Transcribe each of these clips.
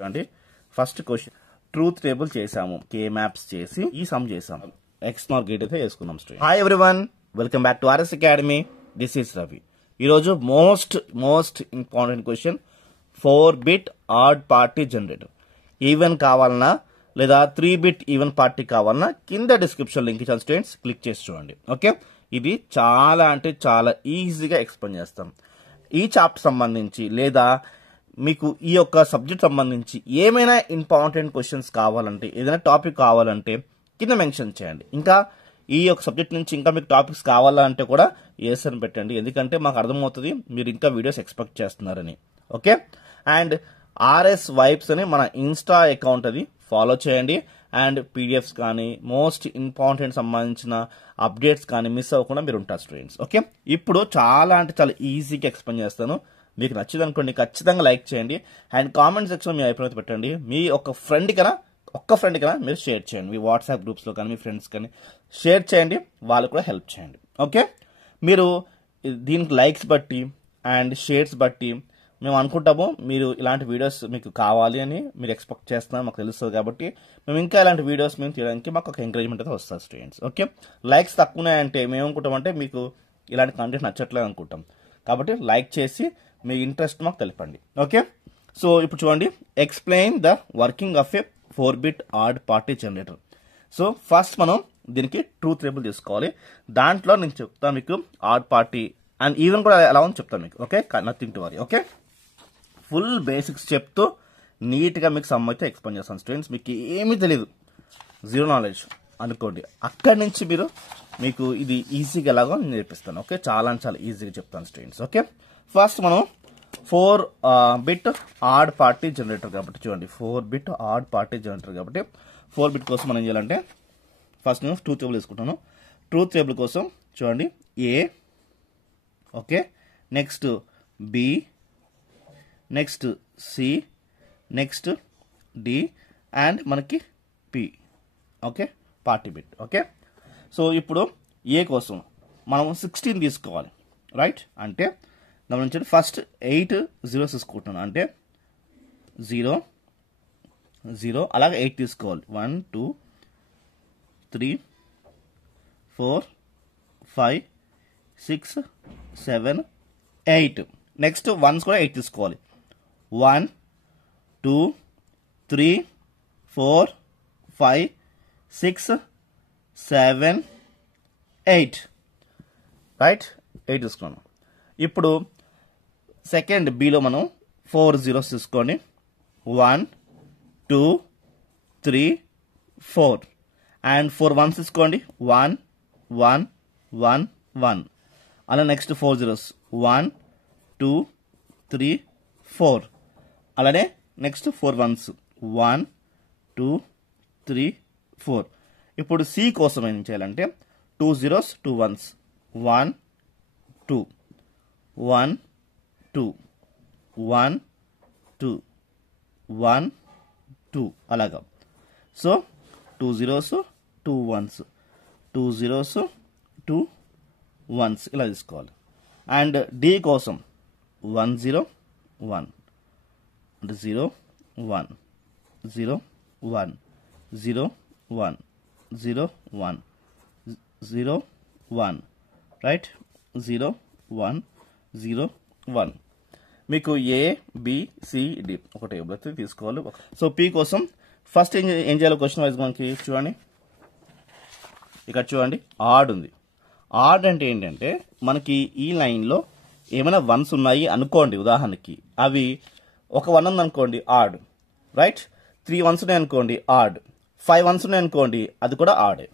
చూడండి first question truth table చేసాము, కే maps చేసి ఈ సమ్ చేసాము, ఎక్స్ నార్ గేట్ అయితే వేసుకున్నాం. Hi everyone, welcome back to RS academy. This is Ravi. ఈరోజు most important question 4-bit odd parity generator. Even కావాలన్నా లేదా 3-bit ఈవెన్ పార్టీ కావాలన్నా కింద డిస్క్రిప్షన్ లింక్ ఇచ్చాను స్టూడెంట్స్, క్లిక్ చేసి చూడండి. ఓకే, ఇది చాలా అంటే చాలా ఈజీగా ఎక్స్ప్లెయిన్ చేస్తాం. ఈ చాప్టర్ సంబంధించి లేదా మీకు ఈ యొక్క సబ్జెక్ట్ సంబంధించి ఏమైనా ఇంపార్టెంట్ క్వశ్చన్స్ కావాలంటే, ఏదైనా టాపిక్ కావాలంటే కింద మెన్షన్ చేయండి. ఇంకా ఈ యొక్క సబ్జెక్ట్ నుంచి ఇంకా మీకు టాపిక్స్ కావాలంటే కూడా ఎస్ అని పెట్టండి, ఎందుకంటే మాకు అర్థమవుతుంది మీరు ఇంకా వీడియోస్ ఎక్స్పెక్ట్ చేస్తున్నారని. ఓకే, అండ్ ఆర్ఎస్ వైబ్స్ అని మన ఇన్స్టా అకౌంట్ అది ఫాలో చేయండి. అండ్ పీడిఎఫ్స్ కానీ మోస్ట్ ఇంపార్టెంట్ సంబంధించిన అప్డేట్స్ కానీ మిస్ అవ్వకుండా మీరు ఉంటారు స్టూడెంట్స్. ఓకే, ఇప్పుడు చాలా అంటే చాలా ఈజీగా ఎక్స్ప్లెయిన్ చేస్తాను. మీకు నచ్చింది అనుకోండి, ఖచ్చితంగా లైక్ చేయండి. అండ్ కామెంట్ సెక్షన్ మీ అభిప్రాయం పెట్టండి. మీ ఒక్క ఫ్రెండ్ కన్నా మీరు షేర్ చేయండి. మీ వాట్సాప్ గ్రూప్స్లో కానీ మీ ఫ్రెండ్స్ కానీ షేర్ చేయండి, వాళ్ళు కూడా హెల్ప్ చేయండి. ఓకే, మీరు దీనికి లైక్స్ బట్టి అండ్ షేర్స్ బట్టి మేము అనుకుంటాము మీరు ఇలాంటి వీడియోస్ మీకు కావాలి అని మీరు ఎక్స్పెక్ట్ చేస్తున్నాం, మాకు తెలుస్తుంది. కాబట్టి మేము ఇంకా ఇలాంటి వీడియోస్ మేము తీయడానికి మాకు ఒక ఎంకరేజ్మెంట్ అయితే వస్తుంది స్టూడెంట్స్. ఓకే, లైక్స్ తక్కువనే అంటే మేము అనుకుంటామంటే మీకు ఇలాంటి కంటెంట్ నచ్చట్లేదు అనుకుంటాం. కాబట్టి లైక్ చేసి మీ ఇంట్రెస్ట్ మాకు తెలపండి. ఓకే, సో ఇప్పుడు చూడండి, explain the working of a 4-bit odd parity generator. So first మనం దీనికి ట్రూత్ టేబుల్ తీసుకోవాలి. దాంట్లో నేను చెప్తాను మీకు ఆడ్ పార్టీ అండ్ ఈవెన్ కూడా ఎలా ఉందో చెప్తాను మీకు. Okay, nothing to worry. Okay, full basics చెప్తూ నీట్గా మీకు సమ్ అయితే ఎక్స్ప్లెయిన్ చేస్తాను స్టూడెంట్స్. మీకు ఏమీ తెలియదు, జీరో నాలెడ్జ్ అనుకోండి, అక్కడి నుంచి మీకు ఇది ఈజీగా ఎలాగో నేను నేర్పిస్తాను. ఓకే, చాలా అంటే చాలా ఈజీగా చెప్తాను స్టూడెంట్స్. ఓకే, ఫస్ట్ మనం 4-bit ఆడ్ పార్టీ జనరేటర్ కాబట్టి చూడండి, 4-bit ఆడ్ పార్టీ జనరేటర్ కాబట్టి 4-bit కోసం మనం ఏం చేయాలంటే ఫస్ట్ నేను ట్రూత్ టేబుల్ తీసుకుంటాను. ట్రూత్ టేబుల్ కోసం చూడండి A, okay, next B, next C, next D and మనకి P. Okay, parity bit. Okay, so ఇప్పుడు ఏ కోసం మనం 16 తీసుకోవాలి, రైట్? అంటే గమనించండి, ఫస్ట్ 8 zeros తీసుకుంటున్నాను, అంటే 0 0 అలాగే 8 తీసుకోవాలి. 1 2 3 4 5 6 7 8. నెక్స్ట్ వన్స్ కూడా 8 తీసుకోవాలి. 1 2 3 4 5 6 7 8, రైట్? 8 తీసుకున్నాను. ఇప్పుడు సెకండ్ బిలో మనం 4 zeros తీసుకోండి. 1 2 3 4 అండ్ 4 ones తీసుకోండి. 1 1 1 1 అలా నెక్స్ట్ 4 zeros 1 2 3 4 అలానే నెక్స్ట్ 4 ones 1 2 3 4. ఇప్పుడు సి కోసం ఏం చేయాలంటే 2 zeros 2 ones 1 2 1 2 1 2 1 2 అలాగా. So 2 zeros 2 ones 2 zeros 2 ones ఇలా తీసుకోవాలి. అండ్ డి కోసం 1 0 1 అంటే 0 1 0 1 0 1 0 1 0 1, రైట్? 0 1 0 1. మీకు ఏ బి సి డి ఒక టేబుల్ అయితే తీసుకోవాలి. సో పి కోసం ఫస్ట్ ఏం చేయాలి క్వశ్చన్ వైజ్ మనకి చూడండి, ఇక్కడ చూడండి ఆడ్ ఉంది. ఆడ్ అంటే ఏంటంటే మనకి ఈ లైన్లో ఏమైనా వన్స్ ఉన్నాయి అనుకోండి, ఉదాహరణకి అవి ఒక 1 ఉంది అనుకోండి, ఆడ్, రైట్? 3 ones ఉన్నాయి అనుకోండి, ఆడ్. 5 ones ఉన్నాయి అనుకోండి, అది కూడా ఆడే.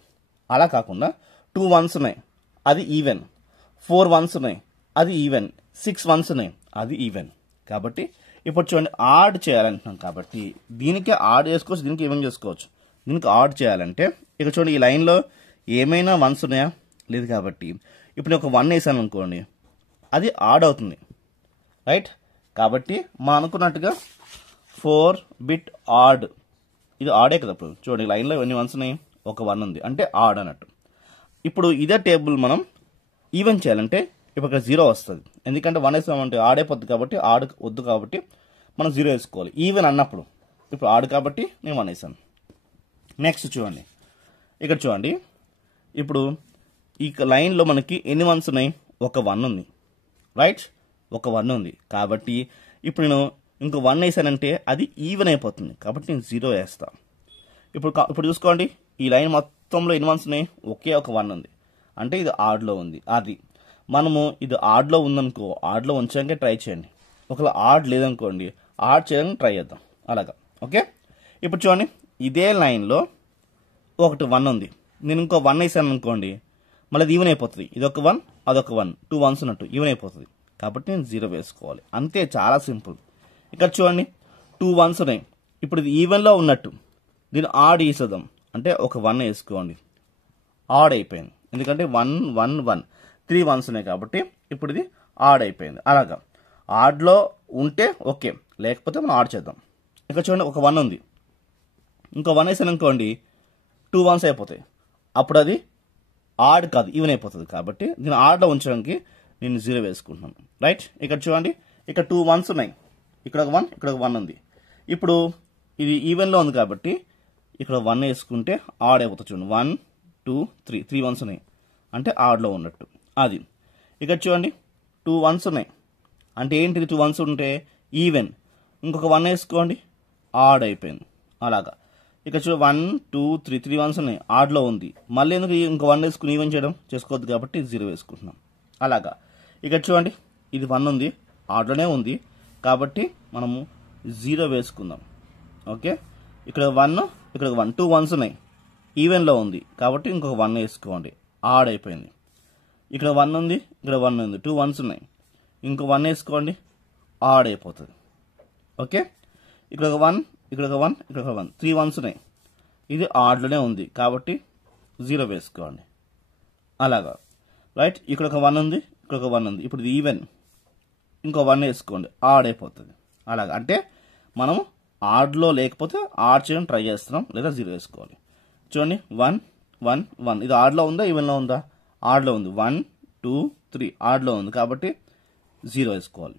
అలా కాకుండా 2 ones ఉన్నాయి, అది ఈవెన్. 4 ones ఉన్నాయి, అది ఈవెన్. 6 ones ఉన్నాయి, అది ఈవెన్. కాబట్టి ఇప్పుడు చూడండి ఆడ్ చేయాలంటున్నాం కాబట్టి దీనికి ఆడ్ చేసుకోవచ్చు, దీనికి ఈవెన్ చేసుకోవచ్చు. దీనికి ఆడ్ చేయాలంటే ఇక్కడ చూడండి ఈ లైన్లో ఏమైనా వన్స్ ఉన్నాయా? లేదు. కాబట్టి ఇప్పుడు నేను ఒక 1 వేసాను అనుకోండి, అది ఆడ్ అవుతుంది, రైట్? కాబట్టి మనం అనుకున్నట్టుగా 4-bit ఆడ్, ఇది ఆడే కదా. ఇప్పుడు చూడండి లైన్లో ఎన్ని వన్స్ ఉన్నాయి? ఒక 1 ఉంది, అంటే ఆడ్ అన్నట్టు. ఇప్పుడు ఇదే టేబుల్ మనం ఈవెన్ చేయాలంటే ఇప్పుడు ఇక్కడ 0 వస్తుంది, ఎందుకంటే 1 వేసామంటే ఆడ్ అయిపోద్ది కాబట్టి, ఆడ్ వద్దు కాబట్టి మనం 0 వేసుకోవాలి ఈవెన్ అన్నప్పుడు. ఇప్పుడు ఆడ్ కాబట్టి నేను 1 వేసాను. నెక్స్ట్ చూడండి, ఇక్కడ చూడండి, ఇప్పుడు ఈ లైన్లో మనకి ఎన్ని వన్స్ ఉన్నాయి? ఒక 1 ఉంది, రైట్? ఒక 1 ఉంది కాబట్టి ఇప్పుడు నేను ఇంకో 1 వేసానంటే అది ఈవెన్ అయిపోతుంది కాబట్టి నేను 0 వేస్తాను. ఇప్పుడు చూసుకోండి, ఈ లైన్ మొత్తంలో ఎన్ని వన్స్ ఉన్నాయి? ఒకే ఒక 1 ఉంది, అంటే ఇది ఆడ్లో ఉంది. అది మనము ఇది ఆడ్లో ఉందనుకో, ఆడ్లో ఉంచడానికి ట్రై చేయండి. ఒకవేళ ఆడ్ లేదనుకోండి, ఆడ్ చేయడానికి ట్రై చేద్దాం అలాగా. ఓకే, ఇప్పుడు చూడండి, ఇదే లైన్లో ఒకటి 1 ఉంది, నేను ఇంకో 1 వేసాను అనుకోండి, మళ్ళీ అది ఈవెన్ అయిపోతుంది. ఇదొక 1, అదొక 1, 2 వన్స్ ఉన్నట్టు ఈవెన్ అయిపోతుంది కాబట్టి నేను 0 వేసుకోవాలి. అంతే, చాలా సింపుల్. ఇక్కడ చూడండి, 2 వన్స్ ఉన్నాయి, ఇప్పుడు ఇది ఈవెన్లో ఉన్నట్టు దీన్ని ఆడ్ వేసేద్దాం. అంటే ఒక 1 వేసుకోండి, ఆడ్ అయిపోయింది. ఎందుకంటే 1 1 1 3 వన్స్ ఉన్నాయి కాబట్టి ఇప్పుడు ఇది ఆడ్ అయిపోయింది. అలాగా ఆడ్లో ఉంటే ఓకే, లేకపోతే మనం ఆడ్ చేద్దాం. ఇక్కడ చూడండి, ఒక 1 ఉంది, ఇంకో 1 వేసాను అనుకోండి, 2 వన్స్ అయిపోతాయి, అప్పుడు అది ఆడ్ కాదు, ఈవెన్ అయిపోతుంది. కాబట్టి దీన్ని ఆడ్లో ఉంచడానికి నేను 0 వేసుకుంటున్నాను, రైట్? ఇక్కడ చూడండి, ఇక్కడ 2 వన్స్ ఉన్నాయి, ఇక్కడ ఒక 1, ఇక్కడ ఒక 1 ఉంది. ఇప్పుడు ఇది ఈవెన్లో ఉంది కాబట్టి ఇక్కడ 1 వేసుకుంటే ఆడ్ అయిపోతుంది. చూడండి, 1 2 3 3 వన్స్ ఉన్నాయి, అంటే ఆడ్లో ఉన్నట్టు. అది ఇక్కడ చూడండి, 2 వన్స్ ఉన్నాయి, అంటే ఏంటిది? 2 వన్స్ ఉంటే ఈవెన్. ఇంకొక 1 వేసుకోండి, ఆడ్ అయిపోయింది. అలాగా ఇక్కడ చూడండి, 1 2 3 3 వన్స్ ఉన్నాయి, ఆడ్లో ఉంది. మళ్ళీ ఎందుకు ఇంకో 1 వేసుకుని ఈవెన్ చేయడం? చేసుకోవద్దు కాబట్టి 0 వేసుకుంటున్నాం. అలాగా ఇక్కడ చూడండి, ఇది 1 ఉంది, ఆడ్లోనే ఉంది కాబట్టి మనము 0 వేసుకుందాం. ఓకే, ఇక్కడ 1, ఇక్కడ 1, 2 వన్స్ ఉన్నాయి, ఈవెన్లో ఉంది కాబట్టి ఇంకొక 1 వేసుకోండి, ఆడ్ అయిపోయింది. ఇక్కడ 1 ఉంది, ఇక్కడ 1 ఉంది, 2 వన్స్ ఉన్నాయి, ఇంకో 1 వేసుకోండి, ఆడ్ అయిపోతుంది. ఓకే, ఇక్కడ ఒక 1, ఇక్కడ ఒక 1, ఇక్కడ ఒక 1, 3 వన్స్ ఉన్నాయి, ఇది ఆడ్లోనే ఉంది కాబట్టి 0 వేసుకోండి. అలాగా, రైట్? ఇక్కడ ఒక 1 ఉంది, ఇక్కడ ఒక 1 ఉంది, ఇప్పుడు ఇది ఈవెన్, ఇంకో 1 వేసుకోండి, ఆడ్ అయిపోతుంది. అలాగా అంటే మనం ఆడ్లో లేకపోతే ఆడ్ చేయడం ట్రై చేస్తున్నాం, లేదా 0 వేసుకోవాలి. చూడండి, 1 1 1, ఇది ఆడ్లో ఉందా ఈవెన్లో ఉందా? ఆడ్లో ఉంది. 1 2 3 ఆడ్లో ఉంది కాబట్టి 0 వేసుకోవాలి.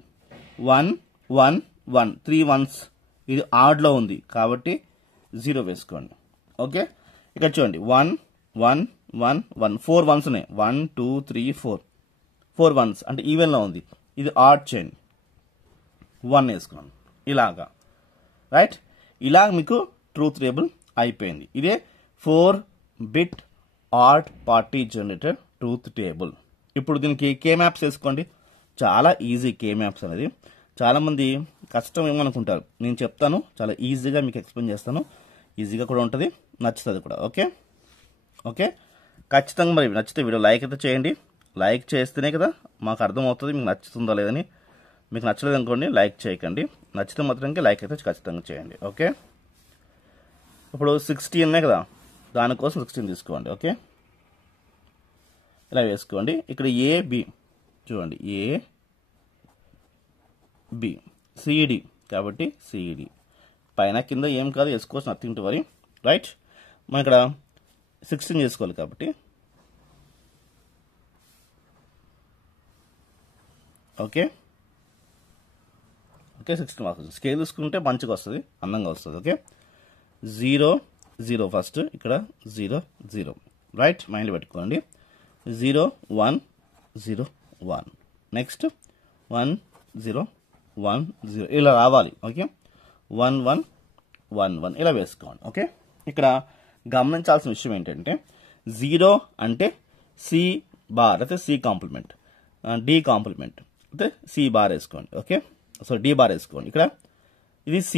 1 1 1 3 వన్స్, ఇది ఆడ్లో ఉంది కాబట్టి 0 వేసుకోండి. ఓకే, ఇక్కడ చూడండి, 1 1 1 1 4 వన్స్ ఉన్నాయి, 1 2 3 4 4 వన్స్, అంటే ఈవెన్లో ఉంది. ఇది ఆడ్ చేయండి, 1 వేసుకోండి. ఇలాగా, రైట్? ఇలా మీకు ట్రూత్ టేబుల్ అయిపోయింది. ఇదే 4-bit odd parity generator truth table. ఇప్పుడు దీనికి కే మ్యాప్స్ వేసుకోండి. చాలా ఈజీ కే మ్యాప్స్ అనేది. చాలామంది కష్టం ఏమనుకుంటారు, నేను చెప్తాను, చాలా ఈజీగా మీకు ఎక్స్ప్లెయిన్ చేస్తాను. ఈజీగా కూడా ఉంటుంది, నచ్చుతుంది కూడా. ఓకే ఓకే, ఖచ్చితంగా మరి నచ్చితే వీడియో లైక్ అయితే చేయండి. లైక్ చేస్తేనే కదా మాకు అర్థమవుతుంది మీకు నచ్చుతుందో లేదని. మీకు నచ్చలేదు అనుకోండి, లైక్ చేయకండి. నచ్చితే మాత్రానికి లైక్ అయితే ఖచ్చితంగా చేయండి. ఓకే, ఇప్పుడు 60 ఉన్నాయి కదా, దానికోసం 16 తీసుకోండి. ఓకే, ఇలా వేసుకోండి. ఇక్కడ AB చూడండి, AB CD కాబట్టి CD పైన కింద ఏం కాదు, వేసుకోవచ్చు, నథింగ్ టు వరీ, రైట్? మనం ఇక్కడ 16 చేసుకోవాలి కాబట్టి ఓకే ఓకే 16 మార్క్స్. స్కేల్ తీసుకుంటే మంచిగా వస్తుంది, అందంగా వస్తుంది. ఓకే, 0 0 ఫస్ట్, ఇక్కడ 0 0, రైట్? మైండ్లో పెట్టుకోండి. 0 1 0 1, నెక్స్ట్ 1 0 1 0, ఇలా రావాలి. ఓకే, 1 1 1 1 ఇలా వేసుకోండి. ఓకే, ఇక్కడ గమనించాల్సిన విషయం ఏంటంటే 0 అంటే C బార్ అయితే C కాంప్లిమెంట్, D కాంప్లిమెంట్ అయితే C బార్ వేసుకోండి. ఓకే, సో D బార్ వేసుకోండి. ఇక్కడ ఇది C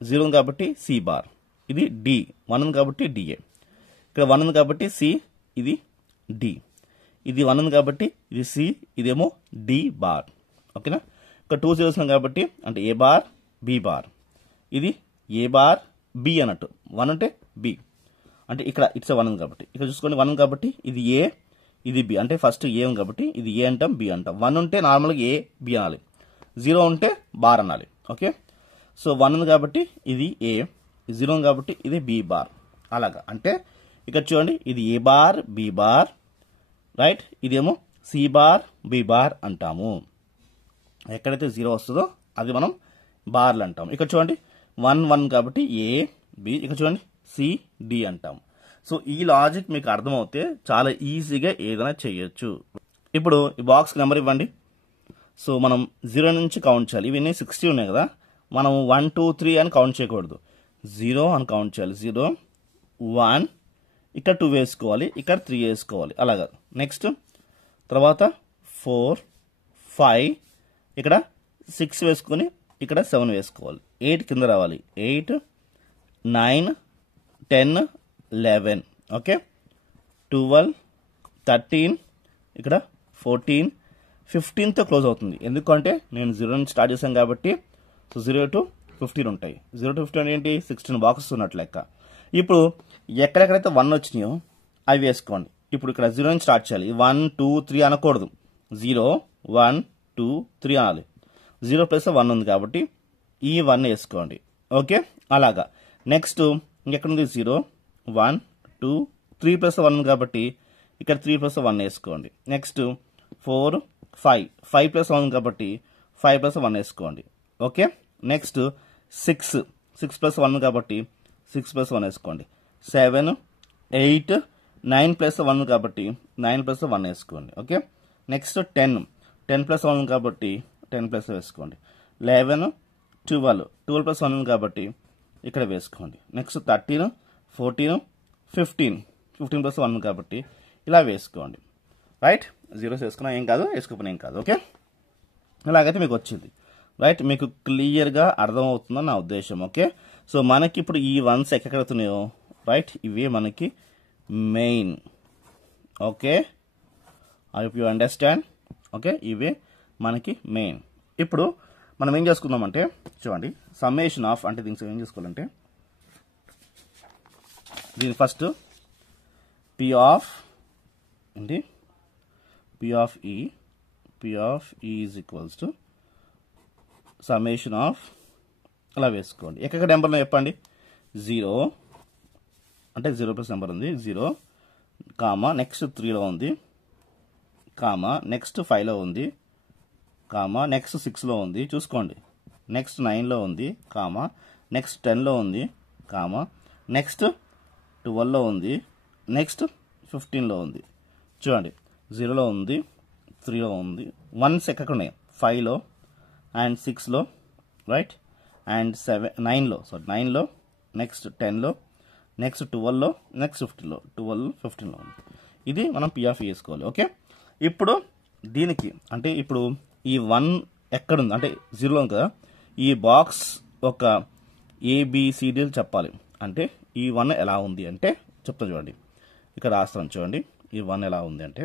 0 ఉంది కాబట్టి C బార్, ఇది D 1 ఉంది కాబట్టి DA, ఇక్కడ 1 ఉంది కాబట్టి C, ఇది D, ఇది 1 ఉంది కాబట్టి ఇది C, ఇదేమో D బార్. ఓకేనా, ఇక్కడ 2 zeros ఉన్నాయి కాబట్టి అంటే A బార్ B బార్, ఇది A బార్ B అన్నట్టు. 1 అంటే B, అంటే ఇక్కడ ఇట్స్ 1 ఉంది కాబట్టి ఇక్కడ చూసుకోండి, 1 ఉంది కాబట్టి ఇది A, ఇది B, అంటే ఫస్ట్ A ఉంది కాబట్టి ఇది A అంటాం, B అంటాం. 1 ఉంటే నార్మల్గా A B అనాలి, 0 ఉంటే బార్ అనాలి. ఓకే, సో 1 ఉంది కాబట్టి ఇది A, 0 ఉంది కాబట్టి ఇది B బార్. అలాగా అంటే ఇక్కడ చూడండి, ఇది A bar B bar, right? ఇదేమో C బార్ B బార్ అంటాము. ఎక్కడైతే 0 వస్తుందో అది మనం బార్లు అంటాం. ఇక్కడ చూడండి 1 1 కాబట్టి ఏ బి, ఇక్కడ చూడండి సి డి అంటాం. సో ఈ లాజిక్ మీకు అర్థమవుతే చాలా ఈజీగా ఏదైనా చేయొచ్చు. ఇప్పుడు ఈ బాక్స్ నెంబర్ ఇవ్వండి. సో మనం 0 నుంచి కౌంట్ చేయాలి. ఇవన్నీ 60 ఉన్నాయి కదా, మనం 1 2 3 అని కౌంట్ చేయకూడదు, 0 అని కౌంట్ చేయాలి. 0 1, ఇక్కడ 2 వేసుకోవాలి, ఇక్కడ 3 వేసుకోవాలి, అలాగా. నెక్స్ట్ తర్వాత 4 5, ఇక్కడ 6 వేసుకొని ఇక్కడ 7 వేసుకోవాలి. 8 కింద రావాలి. 8 9 10 11, ఓకే. 12 13, ఇక్కడ 14 15తో క్లోజ్ అవుతుంది. ఎందుకంటే నేను 0 నుంచి స్టార్ట్ చేశాను కాబట్టి. సో 0 to 15 ఉంటాయి. 0 to 15 ఏంటి, 16 బాక్సెస్ ఉన్నట్లు లెక్క. ఇప్పుడు ఎక్కడెక్కడైతే 1 వచ్చినాయో అవి వేసుకోండి. ఇప్పుడు ఇక్కడ 0 నుంచి స్టార్ట్ చేయాలి. 1 2 3 అనకూడదు, 0 1 2 3 అనాలి. 0 ప్లస్ 1 ఉంది కాబట్టి ఈ 1 వేసుకోండి, ఓకే. అలాగా. నెక్స్ట్ ఇంకెక్కడుంది 0 1 2 3 ప్లస్ 1 ఉంది కాబట్టి ఇక్కడ 3 ప్లస్ 1 వేసుకోండి. నెక్స్ట్ 4 5 5 ప్లస్ 1 కాబట్టి 5 ప్లస్ 1 వేసుకోండి, ఓకే. నెక్స్ట్ 6 ప్లస్ 1 కాబట్టి 6 ప్లస్ 1 వేసుకోండి. 7 8 9 ప్లస్ 1 కాబట్టి 9 ప్లస్ 1 వేసుకోండి, ఓకే. నెక్స్ట్ 10 ప్లస్ 1 కాబట్టి 10 ప్లస్ వేసుకోండి. 11 12 ప్లస్ 1 కాబట్టి ఇక్కడ వేసుకోండి. నెక్స్ట్ 13 14 15 ప్లస్ 1 కాబట్టి ఇలా వేసుకోండి, రైట్. 0 వేసుకున్నా ఏం కాదు, వేసుకోకపోయినా ఏం కాదు, ఓకే. ఇలాగైతే మీకు వచ్చింది, రైట్. మీకు క్లియర్గా అర్థమవుతుందని నా ఉద్దేశం, ఓకే. సో మనకి ఇప్పుడు ఈ 1s ఎక్కడెక్కడుతున్నాయో, రైట్, ఇవే మనకి main, okay. I hope you understand, okay. ఇవే మనకి మెయిన్. ఇప్పుడు మనం ఏం చేసుకుందామంటే చూడండి, సమ్మేషన్ ఆఫ్ అంటే దీనికి ఏం చేసుకోవాలంటే దీని ఫస్ట్ పి ఆఫ్ ఏంటి, పి ఆఫ్ ఈ is equals to summation of అలా వేసుకోండి. ఎక్కడ నెంబర్లో చెప్పండి, 0 అంటే 0 ప్లస్ నెంబర్ ఉంది, 0 కామా నెక్స్ట్ 3లో ఉంది, కామా నెక్స్ట్ 5లో ఉంది, కామా నెక్స్ట్ 6లో ఉంది, చూసుకోండి. నెక్స్ట్ 9లో ఉంది, కామా నెక్స్ట్ 10లో ఉంది, కామా నెక్స్ట్ 12లో ఉంది, నెక్స్ట్ 15లో ఉంది. చూడండి 0లో ఉంది, 3లో ఉంది, 1s ఎక్కడ ఉన్నాయి, 5లో అండ్ 6లో, రైట్, అండ్ 9లో, నెక్స్ట్ 10లో, నెక్స్ట్ 12లో, నెక్స్ట్ 15లో, 12 15లో ఉంది. ఇది మనం పి ఆఫ్ వేసుకోవాలి, ఓకే. ఇప్పుడు దీనికి అంటే ఇప్పుడు ఈ 1 ఎక్కడుంది అంటే 0లో ఉంది కదా, ఈ బాక్స్ ఒక ఏబిసిడీలు చెప్పాలి. అంటే ఈ 1 ఎలా ఉంది అంటే చెప్తాను చూడండి, ఇక్కడ రాస్తాను చూడండి. ఈ 1 ఎలా ఉంది అంటే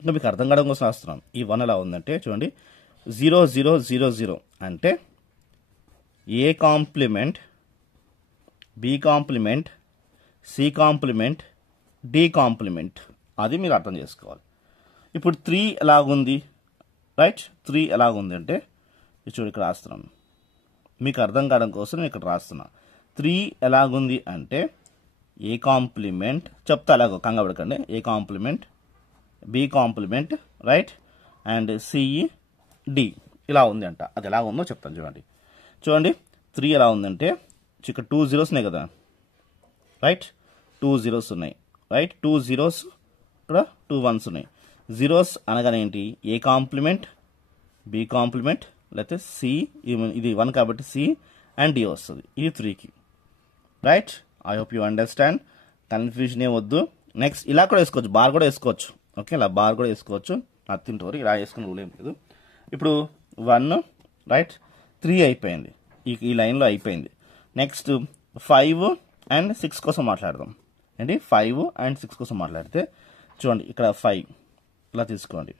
ఇంకా మీకు అర్థం కావడం కోసం రాస్తున్నాను. ఈ 1 ఎలా ఉందంటే చూడండి, 0 0 0 0 అంటే A complement, B complement, C complement, D complement, అది మీరు అర్థం చేసుకోవాలి. ఇప్పుడు 3 ఎలాగుంది, రైట్, 3 ఎలాగుంది అంటే చూడు ఇక్కడ రాస్తున్నాను, మీకు అర్థం కావడం కోసం నేను ఇక్కడ రాస్తున్నా. 3 ఎలాగుంది అంటే ఏ కాంప్లిమెంట్ చెప్తా, అలాగో కంగాపడకండి, A complement, B complement, right, and CE D ఇలా ఉంది అంట. అది ఎలా ఉందో చెప్తాను చూడండి. చూడండి 3 ఎలా ఉందంటే ఇక్కడ 2 zeros ఉన్నాయి కదా, రైట్, 2 zeros ఉన్నాయి, రైట్, 2 zeros, ఇక్కడ 2 1s ఉన్నాయి. జీరోస్ అనగానే ఏంటి, ఏ కాంప్లిమెంట్, బి కాంప్లిమెంట్, లేకపోతే సి, ఇది 1 కాబట్టి సి అండ్ డి వస్తుంది. ఇది 3కి, right. I hope you understand, confusion ఏం వద్దు. నెక్స్ట్ ఇలా కూడా వేసుకోవచ్చు, బార్ కూడా వేసుకోవచ్చు, ఓకే. ఇలా బార్ కూడా వేసుకోవచ్చు, నథింగ్ టు వరీ, ఇలా వేసుకుని రూల్ ఏం లేదు. ఇప్పుడు 1, రైట్, 3 అయిపోయింది, ఈ లైన్లో అయిపోయింది. నెక్స్ట్ 5 and 6 కోసం మాట్లాడదాం. ఏంటి 5 and 6 కోసం మాట్లాడితే చూడండి, ఇక్కడ 5 ఇలా తీసుకోండి,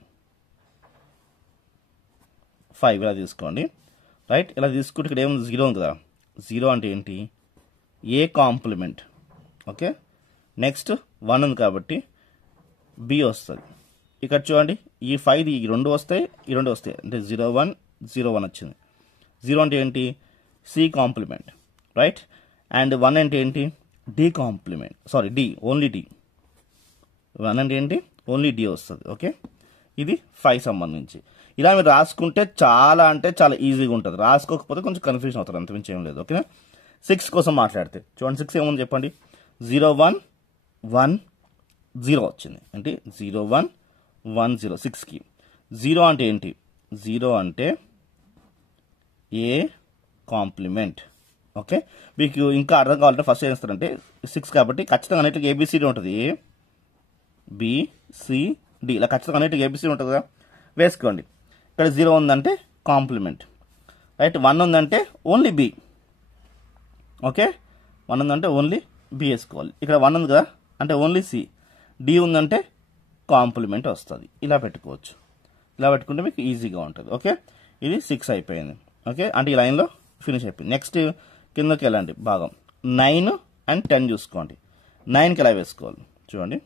5 ఇలా తీసుకోండి, రైట్. ఇలా తీసుకుంటే ఇక్కడ ఏముంది, 0 ఉంది కదా. 0 అంటే ఏంటి, ఏ కాంప్లిమెంట్, ఓకే. నెక్స్ట్ 1 ఉంది కాబట్టి బి వస్తుంది. ఇక్కడ చూడండి ఈ 5 ఈ 2 వస్తాయి, ఈ 2 వస్తాయి, అంటే 0 1 0 1 వచ్చింది. 0 అంటే ఏంటి, సి కాంప్లిమెంట్, రైట్. అండ్ 1 అంటే ఏంటి, D complement, sorry D, only D. 1 అంటే ఏంటి, ఓన్లీ డి వస్తుంది, ఓకే. ఇది 5 సంబంధించి. ఇలా మీరు రాసుకుంటే చాలా అంటే చాలా ఈజీగా ఉంటుంది. రాసుకోకపోతే కొంచెం కన్ఫ్యూజన్ అవుతారు, అంతమించి ఏం లేదు. ఓకేనా. 6 కోసం మాట్లాడితే చూడండి, 6 ఏముంది చెప్పండి. 0 1 1 0 వచ్చింది. అంటే 0 1 1 0 6కి 0 అంటే ఏంటి? 0 అంటే ఏ కాంప్లిమెంట్. ఓకే, మీకు ఇంకా అర్థం కావాలంటే ఫస్ట్ ఏం చేస్తారంటే 6 కాబట్టి ఖచ్చితంగా అన్నిటికీ ఏబిసిడి ఉంటుంది. ఏ బి సి డి ఇలా ఖచ్చితంగా అన్నిటికీ ఏబిసిడి ఉంటుంది కదా, వేసుకోండి. ఇక్కడ 0 ఉందంటే కాంప్లిమెంట్, రైట్. 1 ఉందంటే ఓన్లీ బి. ఓకే, 1 ఉందంటే ఓన్లీ బి వేసుకోవాలి. ఇక్కడ 1 ఉంది కదా అంటే ఓన్లీ సి. డి ఉందంటే కాంప్లిమెంట్ వస్తుంది. ఇలా పెట్టుకోవచ్చు. ఇలా పెట్టుకుంటే మీకు ఈజీగా ఉంటుంది. ఓకే, ఇది 6 అయిపోయింది. ఓకే, అంటే ఈ లైన్లో ఫినిష్ అయిపోయింది. నెక్స్ట్ కిందకి వెళ్ళండి భాగం. 9 అండ్ 10 చూసుకోండి. 9కి ఎలా వేసుకోవాలి చూడండి.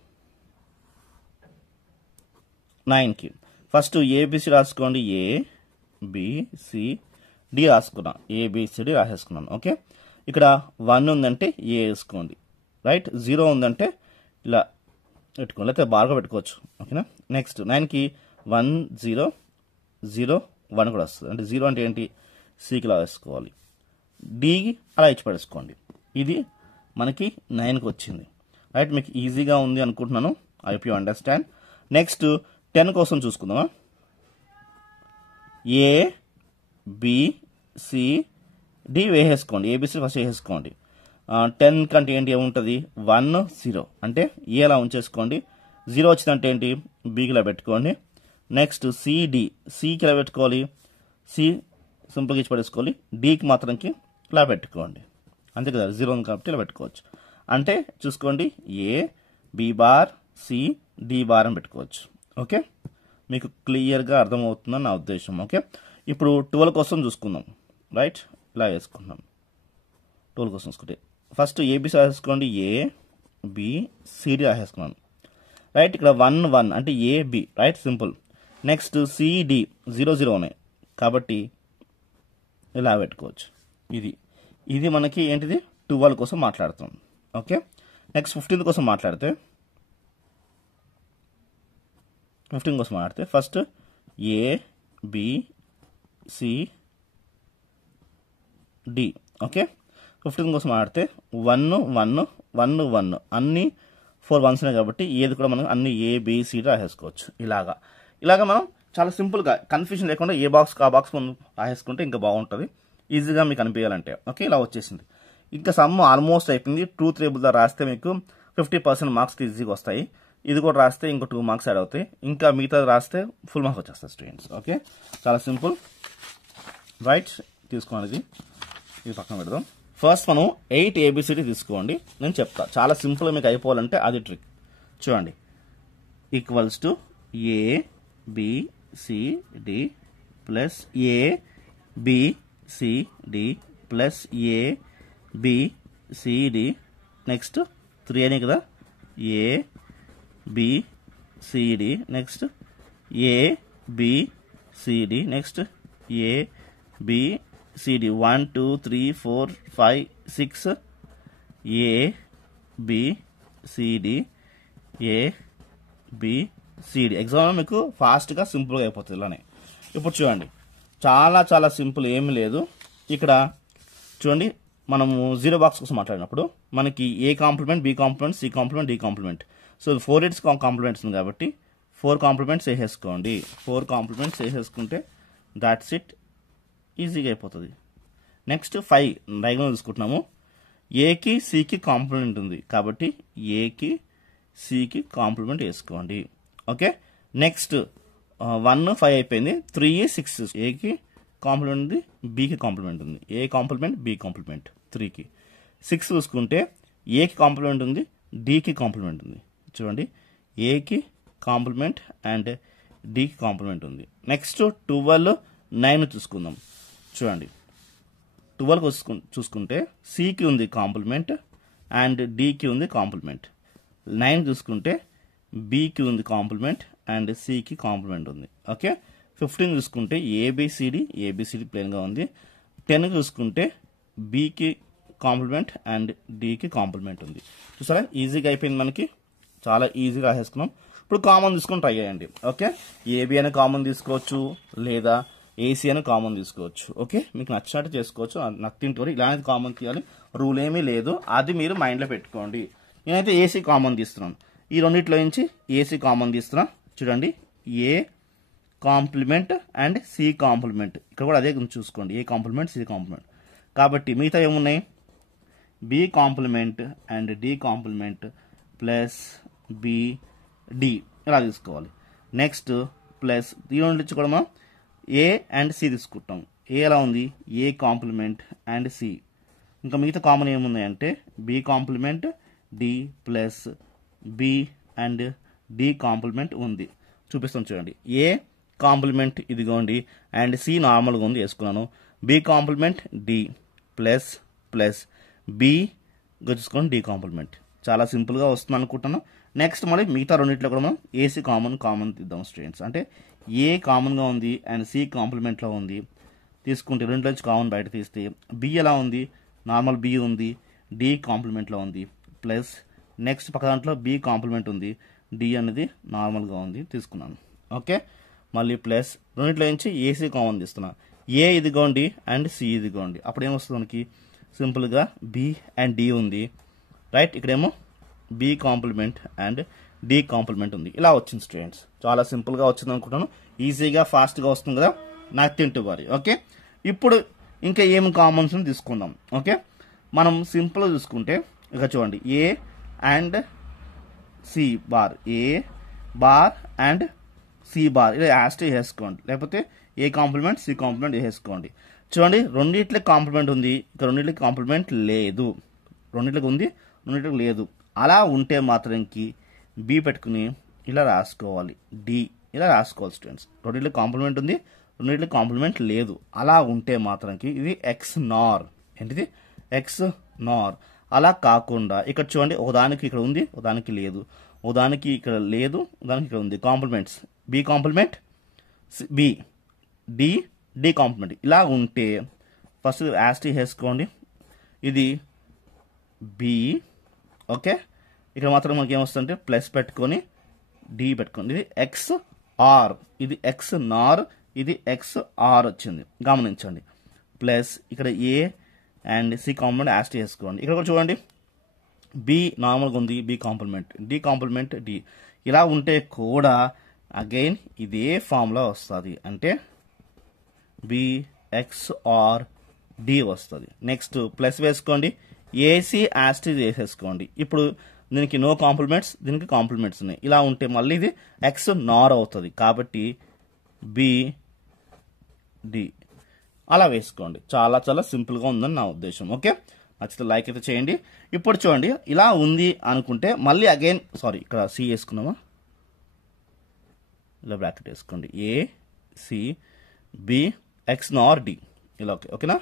9కి ఫస్ట్ ఏబిసి రాసుకోండి. ఏ బి సి డి రాసుకున్నాం. ఏబిసిడి రాసేసుకున్నాను. ఓకే, ఇక్కడ 1 ఉందంటే ఏ వేసుకోండి, రైట్. 0 ఉందంటే ఇలా పెట్టుకోండి, లేకపోతే బాగా పెట్టుకోవచ్చు. ఓకేనా. నెక్స్ట్ 9కి 1 0 0 1 కూడా వస్తుంది. అంటే 0 అంటే ఏంటి? సికి ఇలా వేసుకోవాలి. డికి అలా ఇచ్చి పడేసుకోండి. ఇది మనకి 9కి వచ్చింది, రైట్. మీకు ఈజీగా ఉంది అనుకుంటున్నాను. I hope you understand. Next 10 కోసం చూసుకుందామా. ఏ బి సి డి వేసేసుకోండి. ఏబిసి ఫస్ట్ వేసేసుకోండి. 10 కంటే ఏంటి ఏముంటుంది? 1 0 అంటే ఏ అలా ఉంచేసుకోండి. 0 వచ్చిందంటే ఏంటి? బికి ఇలా పెట్టుకోండి. నెక్స్ట్ సిడి, సికి ఇలా పెట్టుకోవాలి. సి సింపుల్గా ఇచ్చి పడేసుకోవాలి. డికి మాత్రంకి ఇలా పెట్టుకోండి. అంతే కదా, 0 ఉంది కాబట్టి ఇలా పెట్టుకోవచ్చు. అంటే చూసుకోండి, A B bar C D bar అని పెట్టుకోవచ్చు. ఓకే, మీకు క్లియర్గా అర్థమవుతుందని నా ఉద్దేశం. ఓకే, ఇప్పుడు 12 కోసం చూసుకుందాం, రైట్. ఇలా వేసుకుందాం. 12 కోసం చూసుకుంటే ఫస్ట్ ఏబిసి రాసేసుకోండి. ఏ బి సిడి రాసేసుకున్నాను, రైట్. ఇక్కడ 1 1 అంటే A B, right, simple. Next CD 0 0 ఉన్నాయి కాబట్టి ఇలా పెట్టుకోవచ్చు. ఇది మనకి ఏంటిది? 12 కోసం మాట్లాడుతాం. ఓకే, నెక్స్ట్ 15 కోసం మాట్లాడితే 15 కోసం మాట్లాడితే first A B C D. Okay, 15 కోసం ఆడితే 1 1 1 1 అన్ని 4 1s కాబట్టి ఏది కూడా మనం అన్ని ఏబిసి రాసేసుకోవచ్చు. ఇలాగా మనం చాలా సింపుల్గా కన్ఫ్యూజన్ లేకుండా ఏ బాక్స్ ఆ బాక్స్ మనం రాసేసుకుంటే ఇంకా బాగుంటుంది, ఈజీగా మీకు అనిపించాలంటే. ఓకే, ఇలా వచ్చేసింది. ఇంకా సమ్ ఆల్మోస్ట్ అయిపోయింది. ట్రూత్ టేబుల్ ద్వారా రాస్తే మీకు 50% మార్క్స్కి ఈజీగా వస్తాయి. ఇది కూడా రాస్తే ఇంకో 2 మార్క్స్ యాడ్ అవుతాయి. ఇంకా మిగతా రాస్తే ఫుల్ మార్క్స్ వచ్చేస్తాయి స్టూడెంట్స్. ఓకే, చాలా సింపుల్, రైట్. తీసుకోండి, ఇది పక్కన పెడదాం. ఫస్ట్ మనం 8 ఏబిసిడి తీసుకోండి. నేను చెప్తా, చాలా సింపుల్గా మీకు అయిపోవాలంటే అది ట్రిక్. చూడండి, equals to A B C D plus A B C D plus A B C D. Next 3 అని కదా, A B C D. Next A B C D. Next A B C D 1 2 3 4 5 6 A B C D A B C D. ఎగ్జామ్లో మీకు ఫాస్ట్గా సింపుల్గా అయిపోతుంది ఇలానే. ఇప్పుడు చూడండి, చాలా చాలా సింపుల్, ఏమి లేదు. ఇక్కడ చూడండి, మనము 0 బాక్స్ కోసం మాట్లాడినప్పుడు మనకి A complement, B complement, C complement, D complement. So 4 it's complements ఉంది కాబట్టి 4 కాంప్లిమెంట్స్ వేసేసుకోండి. 4 కాంప్లిమెంట్స్ వేసేసుకుంటే దాట్స్ ఇట్, ఈజీగా అయిపోతుంది. నెక్స్ట్ 5 డయాగ్నల్ తీసుకుంటున్నాము. ఏకి సికి కాంప్లిమెంట్ ఉంది కాబట్టి ఏకి సికి కాంప్లిమెంట్ వేసుకోండి. ఓకే, నెక్స్ట్ 1 5 అయిపోయింది. 3 6 ఏకి కాంప్లిమెంట్ ఉంది, బికి కాంప్లిమెంట్ ఉంది. ఏ కాంప్లిమెంట్, బి కాంప్లిమెంట్ 3కి. 6 చూసుకుంటే ఏకి కాంప్లిమెంట్ ఉంది, డికి కాంప్లిమెంట్ ఉంది. చూడండి, ఏకి కాంప్లిమెంట్ అండ్ డికి కాంప్లిమెంట్ ఉంది. నెక్స్ట్ 12 9 చూసుకుందాం. చూడండి, 12 చూసుకుంటే సికి ఉంది కాంప్లిమెంట్ అండ్ డికి ఉంది కాంప్లిమెంట్. 9 చూసుకుంటే బికి ఉంది కాంప్లిమెంట్ అండ్ సికి కాంప్లిమెంట్ ఉంది. ఓకే, 15 చూసుకుంటే ఏబిసిడి ప్లేన్గా ఉంది. 10 చూసుకుంటే బికి కాంప్లిమెంట్ అండ్ డికి కాంప్లిమెంట్ ఉంది. చూసారా, ఈజీగా అయిపోయింది మనకి, చాలా ఈజీగా రాసేసుకున్నాం. ఇప్పుడు కామన్ తీసుకొని ట్రై చేయండి. ఓకే, ఏబి అని కామన్ తీసుకోవచ్చు, లేదా ఏసీ అని కామన్ తీసుకోవచ్చు. ఓకే, మీకు నచ్చినట్టు చేసుకోవచ్చు. Nothing to worry. ఇలా కామన్ తీయాలి రూల్ ఏమీ లేదు, అది మీరు మైండ్లో పెట్టుకోండి. నేనైతే ఏసీ కామన్ తీస్తున్నాను. ఈ రెండిట్లో నుంచి ఏసీ కామన్ తీస్తున్నాను. చూడండి, A compliment and C complement, ఇక్కడ కూడా అదే చూసుకోండి, ఏ కాంప్లిమెంట్ సి కాంప్లిమెంట్. కాబట్టి మిగతా ఏమున్నాయి, B complement and D complement plus B D ఇలా తీసుకోవాలి. నెక్స్ట్ ప్లస్ దీని నుంచి కూడా మనం ఏ అండ్ సి తీసుకుంటాం. ఏ ఎలా ఉంది, ఏ కాంప్లిమెంట్ అండ్ సి. ఇంకా మిగతా కామన్ ఏమున్నాయంటే B complement D plus B and D complement ఉంది. చూపిస్తాం చూడండి, ఏ కాంప్లిమెంట్ ఇదిగోండి అండ్ సి నార్మల్గా ఉంది వేసుకున్నాను. B complement D plus plus B చూసుకోండి డి కాంప్లిమెంట్. చాలా సింపుల్గా వస్తుంది అనుకుంటున్నాను. నెక్స్ట్ మళ్ళీ మిగతా రెండింటిలో కూడా మనం ఏసీ కామన్ తీద్దాం స్టూడెంట్స్. అంటే ఏ కామన్గా ఉంది అండ్ సి కాంప్లిమెంట్లో ఉంది తీసుకుంటే రెండులో నుంచి కామన్ బయట తీస్తే బి ఎలా ఉంది, నార్మల్ బి ఉంది, డి కాంప్లిమెంట్లో ఉంది. ప్లస్ నెక్స్ట్ పక్క దాంట్లో బి కాంప్లిమెంట్ ఉంది, డి అనేది నార్మల్గా ఉంది తీసుకున్నాను. ఓకే, మళ్ళీ ప్లస్ రెండింటిలో నుంచి ఏసీ కామన్ తీస్తున్నా. ఏ ఇదిగోండి అండ్ సి ఇదిగోండి. అప్పుడు ఏమొస్తుంది మనకి, సింపుల్గా బి అండ్ డి ఉంది. రైట్, ఇక్కడేమో B complement and D complement ఉంది. ఇలా వచ్చింది స్టూడెంట్స్, చాలా సింపుల్గా వచ్చింది అనుకుంటాను. ఈజీగా ఫాస్ట్గా వస్తుంది కదా, నథింగ్ టు వరీ. ఓకే, ఇప్పుడు ఇంకా ఏం కామన్స్ తీసుకుందాం. ఓకే, మనం సింపుల్గా చూసుకుంటే ఇక చూడండి, A and C bar, A bar and C bar ఇలా యాస్టీ వేసుకోండి, లేకపోతే ఏ కాంప్లిమెంట్ సి కాంప్లిమెంట్ వేసుకోండి. చూడండి, రెండిట్లకి కాంప్లిమెంట్ ఉంది, ఇక్కడ రెండిట్లకి కాంప్లిమెంట్ లేదు. రెండిట్లకి ఉంది, రెండిట్లకి లేదు. అలా ఉంటే మాత్రంకి బి పెట్టుకుని ఇలా రాసుకోవాలి, డి ఇలా రాసుకోవాలి స్టూడెంట్స్. రెండిట్లకి కాంప్లిమెంట్ ఉంది, రెండిట్లకి కాంప్లిమెంట్ లేదు. అలా ఉంటే మాత్రంకి ఇది ఎక్స్ నార్. ఏంటిది, ఎక్స్ నార్. అలా కాకుండా ఇక్కడ చూడండి, ఒకదానికి ఇక్కడ ఉంది, ఒకదానికి లేదు, ఒకదానికి ఇక్కడ లేదు, ఒకదానికి ఇక్కడ ఉంది. Complements B complement B, D D complement. ఇలా ఉంటే ఫస్ట్ యాస్టీ వేసుకోండి, ఇది బి. ఓకే, ఇక్కడ మాత్రం మనకి ఏమొస్తుందంటే ప్లస్ పెట్టుకొని డి పెట్టుకోండి. ఇది ఎక్స్ ఆర్, ఇది ఎక్స్ నార్, ఇది ఎక్స్ ఆర్ వచ్చింది గమనించండి. ప్లస్ ఇక్కడ ఏ అండ్ సి కాంప్లిమెంట్ యాస్టీ వేసుకోండి. ఇక్కడ కూడా చూడండి, బి నార్మల్గా ఉంది, B complement, D complement D. ఇలా ఉంటే కూడా అగైన్ ఇదే ఫార్ములా వస్తుంది, అంటే బి ఎక్స్ ఆర్ డి వస్తుంది. నెక్స్ట్ ప్లస్ వేసుకోండి, ఏసీ యాస్టీ వేసేసుకోండి. ఇప్పుడు దీనికి నో కాంప్లిమెంట్స్, దీనికి కాంప్లిమెంట్స్ ఉన్నాయి. ఇలా ఉంటే మళ్ళీ ఇది ఎక్స్ నార్ అవుతుంది, కాబట్టి బి డి అలా వేసుకోండి. చాలా చాలా సింపుల్గా ఉందని నా ఉద్దేశం. ఓకే, నచ్చితే లైక్ అయితే చేయండి. ఇప్పుడు చూడండి, ఇలా ఉంది అనుకుంటే మళ్ళీ అగైన్ ఇక్కడ సి వేసుకున్నామా, ఇలా బ్రాకెట్ వేసుకోండి, A C B XNOR D ఇలా. ఓకే, ఓకేనా.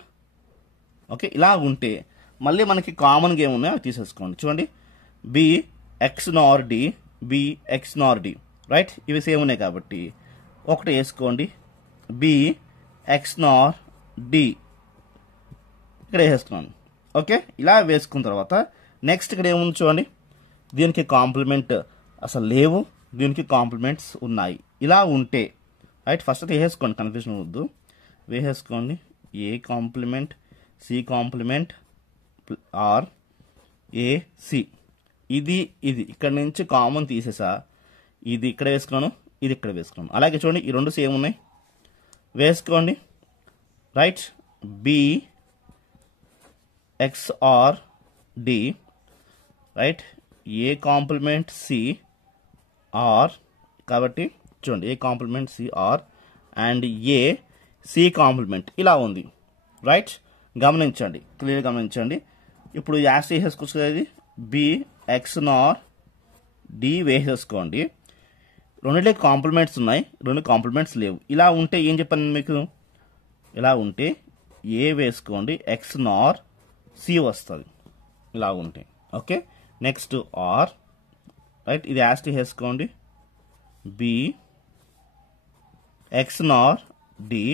ఓకే, ఇలా ఉంటే మళ్ళీ మనకి కామన్గా ఏమున్నాయో అవి తీసేసుకోండి. చూడండి, B XNOR D, B XNOR D. Right, ఇవి సేమ్ ఉన్నాయి కాబట్టి ఒకటి వేసుకోండి, బి ఎక్స్ నార్ డి ఇక్కడ వేసేస్తున్నాను. ఓకే, ఇలా వేసుకున్న తర్వాత నెక్స్ట్ ఇక్కడ ఏముంది చూడండి, దీనికి కాంప్లిమెంట్ అసలు లేవు, దీనికి కాంప్లిమెంట్స్ ఉన్నాయి. ఇలా ఉంటే రైట్, ఫస్ట్ అయితే వేసేసుకోండి, కన్ఫ్యూజన్ వద్దు, వేసేసుకోండి. A complement C complement or A C. ఇది ఇక్కడ నుంచి కామన్ తీసేసా, ఇది ఇక్కడ వేసుకున్నాను, ఇది ఇక్కడ వేసుకున్నాను. అలాగే చూడండి, ఈ రెండు సేమ్ ఉన్నాయి, వేసుకోండి. Right, B XOR D. Right, A complement C or, కాబట్టి చూడండి A complement C or and A C complement ఇలా ఉంది. రైట్, గమనించండి, క్లియర్ గమనించండి. ఇప్పుడు యాస్ వేసేసుకొచ్చేది బి ఎక్స్ నార్ డి వేసేసుకోండి. రెండింటికి కాంప్లిమెంట్స్ ఉన్నాయి, రెండు కాంప్లిమెంట్స్ లేవు. ఇలా ఉంటే ఏం చెప్పాను మీకు, ఇలా ఉంటే ఏ వేసుకోండి, ఎక్స్ నార్ సి వస్తుంది ఇలా ఉంటే. Okay, next are. రైట్, ఇది యాస్టీ వేసుకోండి, B XNOR D.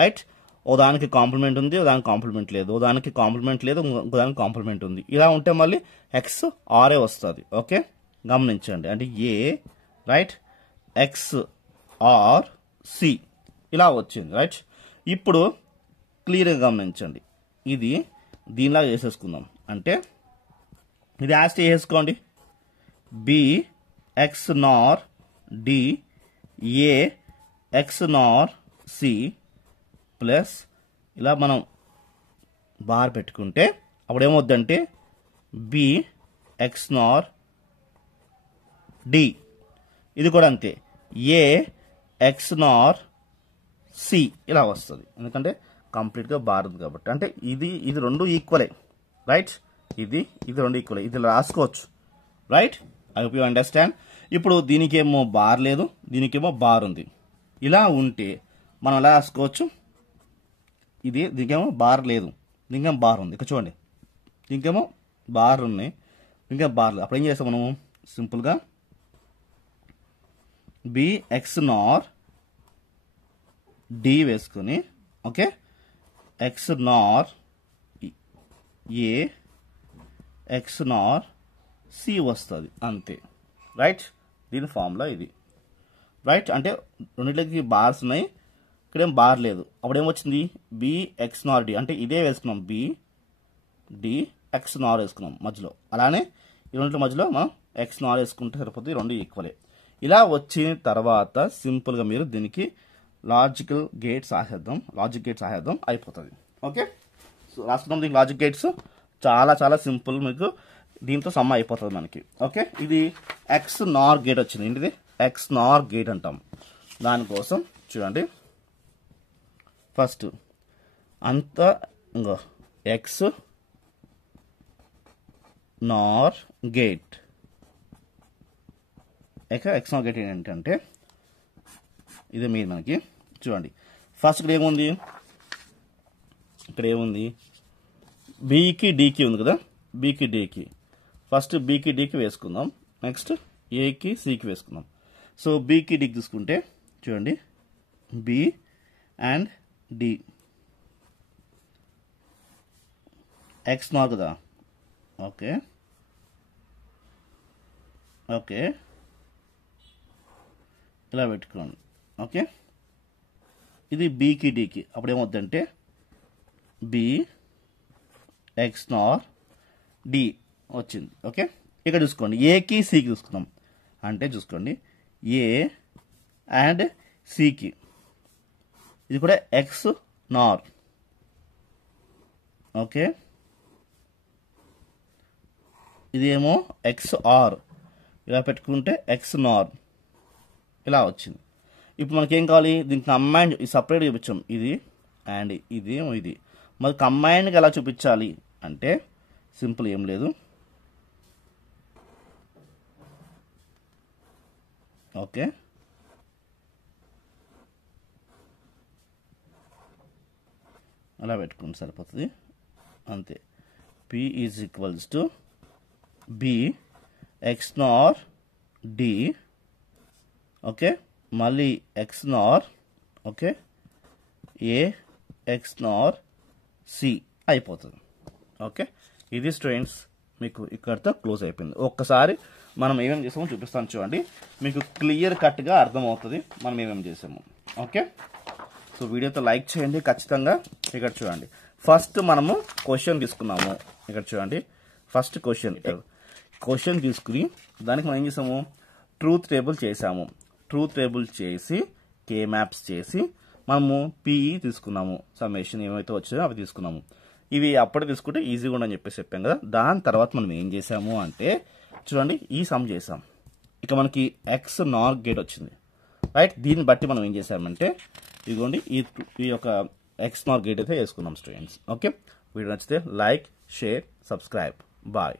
Right, ఓదానికి complement ఉంది, ఓదానికి కాంప్లిమెంట్ లేదు, ఓదానికి కాంప్లిమెంట్ లేదు, ఇంకోదానికి కాంప్లిమెంట్ ఉంది. ఇలా ఉంటే మళ్ళీ ఎక్స్ ఆరే వస్తుంది. ఓకే, గమనించండి, అంటే ఏ రైట్, ఎక్స్ ఆర్ సి ఇలా వచ్చింది. రైట్, ఇప్పుడు క్లియర్గా గమనించండి, ఇది దీనిలా చేసేసుకుందాం. అంటే ఇది యాస్ట్ చేసుకోండి, B XNOR D A X Nar C plus ఇలా మనం బార్ పెట్టుకుంటే అప్పుడు ఏమవుద్దంటే బి ఎక్స్ నార్ డి, ఇది కూడా అంతే, ఏ ఎక్స్ నార్ సి ఇలా వస్తుంది. ఎందుకంటే కంప్లీట్గా బార్ ఉంది కాబట్టి. అంటే ఇది రెండు ఈక్వలే. రైట్, ఇది రెండు ఈక్వలే, ఇది రాసుకోవచ్చు. Right, I hope you understand. ఇప్పుడు దీనికేమో బార్ లేదు, దీనికేమో బార్ ఉంది. ఇలా ఉంటే మనం ఎలా రాసుకోవచ్చు, దీనికేమో బార్ లేదు, దీనికేమో బార్ ఉంది. ఇక్కడ చూడండి, దీనికేమో బార్ ఉన్నాయి, దీనికేమో బార్ లేదు. అప్పుడు ఏం చేస్తాం మనము, సింపుల్గా బి ఎక్స్ నార్ డి వేసుకుని, ఓకే, ఎక్స్ నార్ ఏ ఎక్స్ నార్ సి వస్తుంది అంతే. రైట్, దీని ఫార్ములా ఇది. రైట్, అంటే రెండింటికి బార్స్ ఉన్నాయి, ఇక్కడేం బార్ లేదు. అప్పుడు ఏమొచ్చింది, బి ఎక్స్ నార్ డి, అంటే ఇదే వేసుకున్నాం, బి డి ఎక్స్ నార్ వేసుకున్నాం మధ్యలో. అలానే ఈ రెండింటి మధ్యలో మనం ఎక్స్ నార్ వేసుకుంటే సరిపోతుంది, రెండు ఈక్వలే. ఇలా వచ్చిన తర్వాత సింపుల్గా మీరు దీనికి లాజిక్ గేట్స్ రాసేద్దాం, అయిపోతుంది. ఓకే, సో రాసుకున్నాం దీనికి లాజిక్ గేట్స్. చాలా చాలా సింపుల్, మీకు దీంతో సమ్ అయిపోతుంది మనకి. ఓకే, ఇది ఎక్స్ నార్ గేట్ వచ్చింది. ఏంటిది, ఎక్స్ నార్ గేట్ అంటాం. దానికోసం చూడండి, ఫస్ట్ అంతా ఇంకో ఎక్స్ నార్ గేట్. ఎక్స్ నార్ గేట్ ఏంటంటే ఇదే మీరు మనకి చూడండి, ఫస్ట్ ఇక్కడ ఏముంది, బికి డికి ఉంది కదా, బికి డికి ఫస్ట్ బికి డికి వేసుకుందాం, నెక్స్ట్ ఏకి సికి వేసుకుందాం. సో బికి డికి తీసుకుంటే చూడండి, బి అండ్ డి ఎక్స్ నార్ కదా, ఓకే ఓకే ఇలా పెట్టుకోండి. ఓకే, ఇది బికి డికి, అప్పుడు ఏమవుద్దంటే బి ఎక్స్ నార్ డి వచ్చింది. ఓకే, ఇక్కడ చూసుకోండి, ఏకి సికి చూసుకుందాం. అంటే చూసుకోండి, ఏ అండ్ సికి ఇది కూడా ఎక్స్ నార్. ఓకే, ఇదేమో ఎక్స్ ఆర్, ఇలా పెట్టుకుంటే ఎక్స్ నార్ ఇలా వచ్చింది. ఇప్పుడు మనకేం కావాలి, దీనికి కంబైన్ సపరేట్ చూపించాం, ఇది అండ్ ఇదేమో ఇది. మరి కంబైన్గా ఎలా చూపించాలి అంటే సింపుల్, ఏం లేదు, ఓకే అలా పెట్టుకుంటే సరిపోతుంది అంతే. P is equals to be XNOR D, okay, మళ్ళీ ఎక్స్ నార్, ఓకే, ఏ ఎక్స్ నార్ సి అయిపోతుంది. ఓకే, ఇది స్టూడెంట్స్ మీకు ఇక్కడితో క్లోజ్ అయిపోయింది. ఒక్కసారి మనం ఏమేమి చేసామో చూపిస్తాను చూడండి, మీకు క్లియర్ కట్గా అర్థమవుతుంది మనం ఏమేమి చేసాము. ఓకే, సో వీడియోతో లైక్ చేయండి ఖచ్చితంగా. ఇక్కడ చూడండి, ఫస్ట్ మనము క్వశ్చన్ తీసుకున్నాము. ఇక్కడ చూడండి, ఫస్ట్ క్వశ్చన్ తీసుకుని దానికి మనం ఏం చేసాము, ట్రూత్ టేబుల్ చేసాము. ట్రూత్ టేబుల్ చేసి కే మ్యాప్స్ చేసి మనము పిఈ తీసుకున్నాము, సమ్మేషన్ ఏమైతే వచ్చాయో అవి తీసుకున్నాము. ఇవి అప్పుడే తీసుకుంటే ఈజీగా ఉండని చెప్పేసి చెప్పాం కదా. దాని తర్వాత మనం ఏం చేసాము అంటే చూడండి, ఈ సమ్ చేసాం. ఇక మనకి ఎక్స్ నార్ గేట్ వచ్చింది. రైట్, దీన్ని బట్టి మనం ఏం చేసామంటే ఇదిగోండి, ఈ యొక్క ఎక్స్ నార్ గేట్ అయితే వేసుకున్నాం స్టూడెంట్స్. ఓకే, వీడియో నచ్చితే లైక్, షేర్, సబ్స్క్రైబ్. బాయ్.